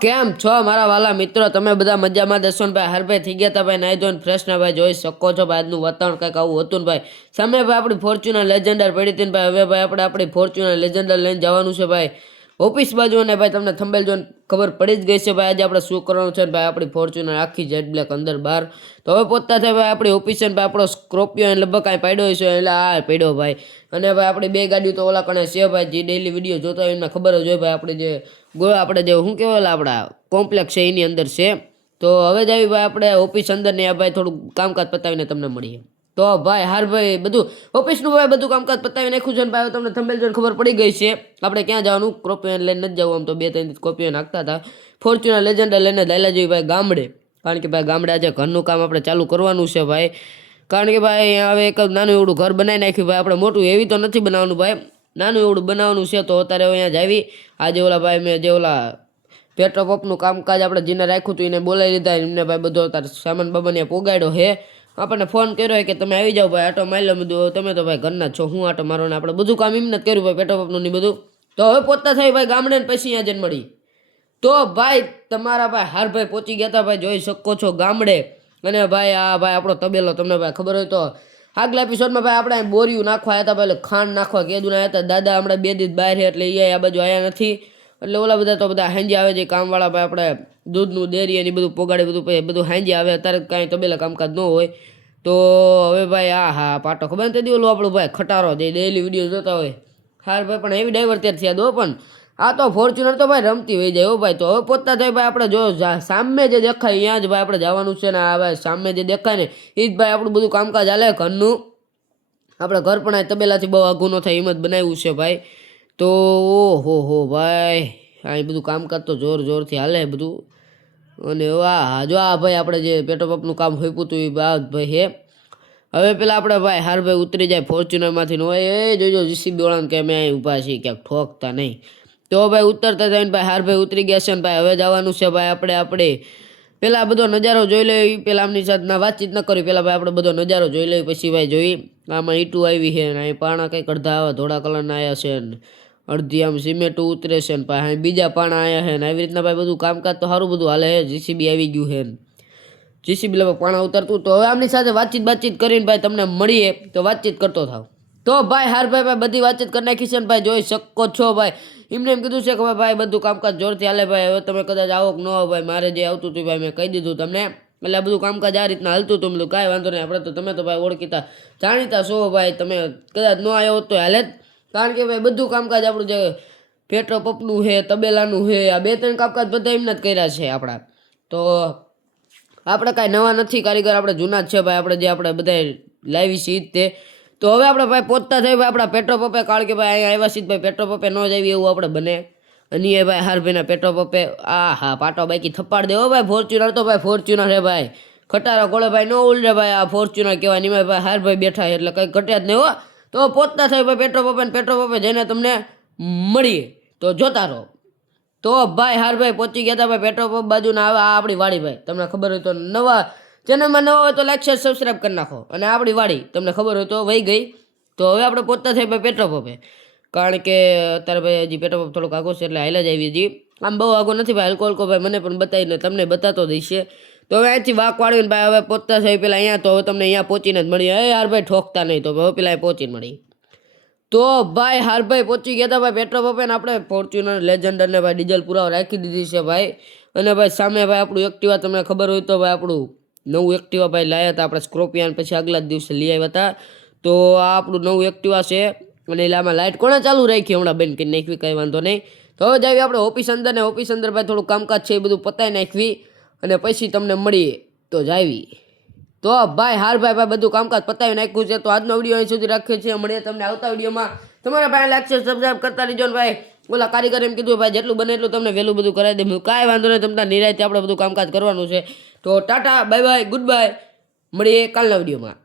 કેમ છો મારા વાલા મિત્રો? તમે બધા મજામાં દસો ભાઈ? હરભાઈ થઈ ગયા હતા ભાઈ, નાઈ ધોઈને ફ્રેશ ના ભાઈ જોઈ શકો છો ભાઈ, આજનું વાતાવરણ કંઈક આવું હતું ને ભાઈ. સામે ભાઈ આપણી ફોર્ચ્યુનર લેજેન્ડર પડી હતી ને ભાઈ. હવે ભાઈ આપણે આપણી ફોર્ચ્યુનર લેજેન્ડર લઈને જવાનું છે ભાઈ. ઓફિસ બાજુ અને ભાઈ તમને થંબેલ જોઈને ખબર પડી જ ગઈ છે ભાઈ, આજે આપણે શું કરવાનું છે ભાઈ, આપણી ફોર્ચ્યુનર આખી જેટ બ્લેક અંદર બહાર. તો હવે પોતા થાય ભાઈ આપણી ઓફિસ ભાઈ આપણો સ્કોર્પિયો એને લગભગ કાંઈ પડ્યો છે એટલે આ પડ્યો ભાઈ. અને ભાઈ આપણી બે ગાડીઓ તો ઓલા કણે છે ભાઈ, જે ડેલી વીડિયો જોતા હોય એમને ખબર જ હોય ભાઈ, આપણે જે ગો આપણે જે શું કહેવાય, આપણા કોમ્પ્લેક્સ છે એની અંદર છે. તો હવે જ આવી ભાઈ આપણે ઓફિસ અંદર ને ભાઈ થોડું કામકાજ પતાવીને તમને મળીએ. તો ભાઈ, હાર ભાઈ, બધું. ઓફિસનું ભાઈ બધું કામકાજ પતાવી નાખ્યું છે ને ભાઈ તમને થંબેલ જોઈને ખબર પડી ગઈ છે. આપણે ક્યાં જવાનું? ક્રોપિયન લઈને નથી જવું આમ તો બે ત્રણ કોપીઓ નાખતા હતા. ફોર્ચ્યુનર લેજન્ડર લઈને દાયલા જેવી ભાઈ ગામડે. કારણ કે ભાઈ, ગામડે આજે ઘરનું કામ આપણે ચાલુ કરવાનું છે ભાઈ. કારણ કે ભાઈ હવે એક નાનું એવડું ઘર બનાવી નાખ્યું ભાઈ. આપણે મોટું એવી તો નથી બનાવવાનું ભાઈ. નાનું એવડું બનાવવાનું છે તો અત્યારે અહીંયા જ આવી. આજે ઓલા ભાઈ મેં જે ઓલા પેટ્રોલ પંપનું કામકાજ આપણે જેને રાખ્યું હતું એને બોલાવી લીધા. એમને ભાઈ બધો અત્યારે સામાન બાબાને પોગાડ્યો હે આપણને ફોન કર્યો કે તમે આવી જાઓ ભાઈ, આટો મારી બધું. તમે તો ભાઈ ઘરના છો, હું આટો મારો ને આપણે બધું કામ એમને જ કર્યું ભાઈ પેટ્રોલ પંપનું ને બધું. તો હવે પોતા થઈ ભાઈ ગામડે ને પછી અહીંયા જઈને મળી. તો ભાઈ તમારા ભાઈ હાર ભાઈ પહોંચી ગયા હતા ભાઈ, જોઈ શકો છો ગામડે. અને ભાઈ આ ભાઈ આપણો તબેલો, તમને ભાઈ ખબર હોય તો આગલા એપિસોડમાં ભાઈ આપણે બોરિયું નાખવા આવ્યા હતા ભાઈ ખાંડ નાખવા કેદું આવ્યા હતા દાદા હમણાં બે દિવસ બહાર છે એટલે એ આ બાજુ આવ્યા નથી. એટલે ઓલા બધા તો બધા હાંજે આવે છે, કામવાળા ભાઈ આપણે દૂધનું, ડેરી અને બધું પોગાડે, બધું પછી બધું હાંજે આવે, અત્યારે કાંઈ તબેલા કામકાજ ન હોય. તો હવે ભાઈ આ હા, પાટો ખબર નથી ઓલું આપણું ભાઈ ખટારો જે ડેલી વીડિયો જોતા હોય. હાર ભાઈ, પણ એવી ત્યાં થયા દો પણ. આ તો ફોર્ચ્યુનર તો ભાઈ રમતી વહી જાય ઓ ભાઈ. તો હવે પોતા થાય ભાઈ આપણે જો સામે જે દેખાય અહીંયા જ ભાઈ આપણે જવાનું છે ને આ ભાઈ સામે જે દેખાય ને એ જ ભાઈ આપણું બધું કામકાજ હાલે ઘરનું. આપણે ઘર પણ તબેલાથી બહુ આઘું ન થાય, એમ જ બનાવ્યું છે ભાઈ. તો ઓહો હો ભાઈ, આ બધું કામકાજ તો જોર જોરથી હાલે બધું. અને વાહ જો આ ભાઈ આપણે જે પેટ્રોલ પંપનું કામ હોઈપું હતું એ બાદ ભાઈ હે. હવે પેલા આપણે ભાઈ હાર ભાઈ ઉતરી જાય ફોર્ચ્યુનરમાંથી હોય એ જોજો જીસીબી વાળાને કે અમે અહીં ઊભા છીએ, ક્યાંક ઠોકતા નહીં. તો ભાઈ ઉતરતા થઈને ભાઈ હાર ભાઈ ઉતરી ગયા છે ને ભાઈ હવે જવાનું છે ભાઈ આપણે આપણે. પેલા બધો નજારો જોઈ લઈએ પેલા આમની સાથે વાતચીત ન કરી, પેલા ભાઈ આપણે બધો નજારો જોઈ લઈએ પછી ભાઈ જોઈ, આમાં ઈટું આવી છે ને અહીં પાણા કંઈક અડધા આવા ધોળા કલરના આવ્યા છે ને. અડધી આમ સિમેન્ટ ઉતરે છે ને અહીં બીજા પાણા આવ્યા છે ને આવી રીતના ભાઈ બધું કામકાજ તો સારું બધું હાલે છે જીસીબી આવી ગયું છે જીસીબી લગભગ પાણા ઉતરતું તો હવે આમની સાથે વાતચીત વાતચીત કરીને ભાઈ તમને મળીએ તો વાતચીત કરતો થાવ. તો ભાઈ હાર ભાઈ ભાઈ બધી વાતચીત કરી નાખી છે ને ભાઈ જોઈ શકો છો ભાઈ. એમને એમ કીધું છે કે ભાઈ બધું કામકાજ જોરથી હાલે ભાઈ, હવે તમે કદાચ આવો કે ન આવો ભાઈ, મારે જે આવતું હતું ભાઈ મેં કહી દીધું તમને. એટલે આ બધું કામકાજ આ રીતના હાલતું હતું. બધું કાંઈ વાંધો નહીં, આપણે તો તમે તો ભાઈ ઓળખીતા, જાણીતા છો ભાઈ. તમે કદાચ ન આવ્યો હોત તો હાલે જ. કારણ કે ભાઈ, બધું કામકાજ આપણું જે પેટ્રોલ પપનું છે, તબેલાનું છે, આ બે ત્રણ કામકાજ બધા એમના જ કર્યા છે આપણા. તો આપણે કાંઈ નવા નથી કારીગર, આપણે જૂના જ છે ભાઈ, આપણે જે આપણે બધા લાવી છીએ તે. તો હવે આપણે ભાઈ પહોંચતા થઈ ભાઈ આપણા પેટ્રોલ પંપે, કારણ કે ભાઈ અહીંયા આવ્યા છીએ ભાઈ પેટ્રોલ પંપે ન જાવી એવું આપણે બને. અને એ ભાઈ હાર ભાઈના પેટ્રોલ પંપે, આ હા, પાટો બાકી થપ્પાડ દેવો ભાઈ, ફોર્ચ્યુનર તો ભાઈ, ફોર્ચ્યુનર હે ભાઈ. ખટારા કોળે ભાઈ ન ઉલડે ભાઈ, આ ફોર્ચ્યુનર કહેવાય નહીં ભાઈ હાર ભાઈ બેઠા એટલે કંઈ ઘટ્યા જ નહીં હો. તો પહોંચતા થાય ભાઈ પેટ્રોલ પંપે પેટ્રોલ પંપે જઈને તમને મળીએ. તો જોતા રહો. તો ભાઈ હાર ભાઈ પહોંચી ગયા હતા ભાઈ પેટ્રોલ પંપ બાજુના આવે આ આપણી વાડી ભાઈ. તમને ખબર હોય તો નવા ચેનલમાં નવા હોય તો લાઈક શેર સબસ્ક્રાઈબ કરી નાખો. અને આપણી વાડી, તમને ખબર હોય તો વહી ગઈ. તો હવે આપણે પહોંચતા થઈ ભાઈ પેટ્રોલ પંપે. કારણ કે અત્યારે ભાઈ હજી પેટ્રોલ પંપ થોડુંક આગો છે એટલે હાઈલા જ આવી હતી. આમ બહુ આગો નથી ભાઈ, હલકો હલકો ભાઈ મને પણ બતાવીને તમને બતાતો દઈશે તો હવે અહીંથી વાક વાળીને ભાઈ હવે પહોંચતા છે પેલા અહીંયા તો હવે તમને અહીંયા પહોંચીને જ મળી. એ યાર ભાઈ ઠોકતા નહીં તો હવે પેલા પહોંચીને મળી. તો ભાઈ હારભાઈ પહોંચી ગયા હતા ભાઈ પેટ્રોલ પંપે આપણે ફોર્ચ્યુનર લેજન્ડર ને ભાઈ ડીઝલ પુરાવા રાખી દીધી છે ભાઈ. અને ભાઈ સામે ભાઈ આપણું એક્ટિવા તમને ખબર હોય તો ભાઈ આપણું નવું એક્ટિવા ભાઈ લાવ્યા હતા આપણે સ્ક્રોપિયાન પછી આગલા જ દિવસે લઈ આવ્યા હતા તો આ આપણું નવું એક્ટિવા છે. અને એટલે આમાં લાઇટ કોણે ચાલુ રાખી હમણાં બેન કરી નાખવી કંઈ વાંધો નહીં. તો હવે જાવી આપણે ઓફિસ અંદર ને ઓફિસ અંદર ભાઈ થોડું કામકાજ છે એ બધું પતાવી નાખવી. અને પછી તમને મળીએ તો જાવી તો ભાઈ હાર ભાઈ ભાઈ, બધું કામકાજ પતાવી નાખ્યું છે. તો આજનો વીડિયો અહીં સુધી રાખ્યો છે મળીએ તમને આવતા વિડીયોમાં તમારા ભાઈ લાગશે સબસ્ક્રાઈબ કરતા રહેજો ભાઈ. ઓલા કારીગર એમ કીધું, ભાઈ, જેટલું બને એટલું તમને વહેલું બધું કરાવી દે. કાંઈ વાંધો નહીં, તમને નિરાયથી આપણે બધું કામકાજ કરવાનું છે. તો tata bye bye goodbye મળીએ કાલના વિડીયોમાં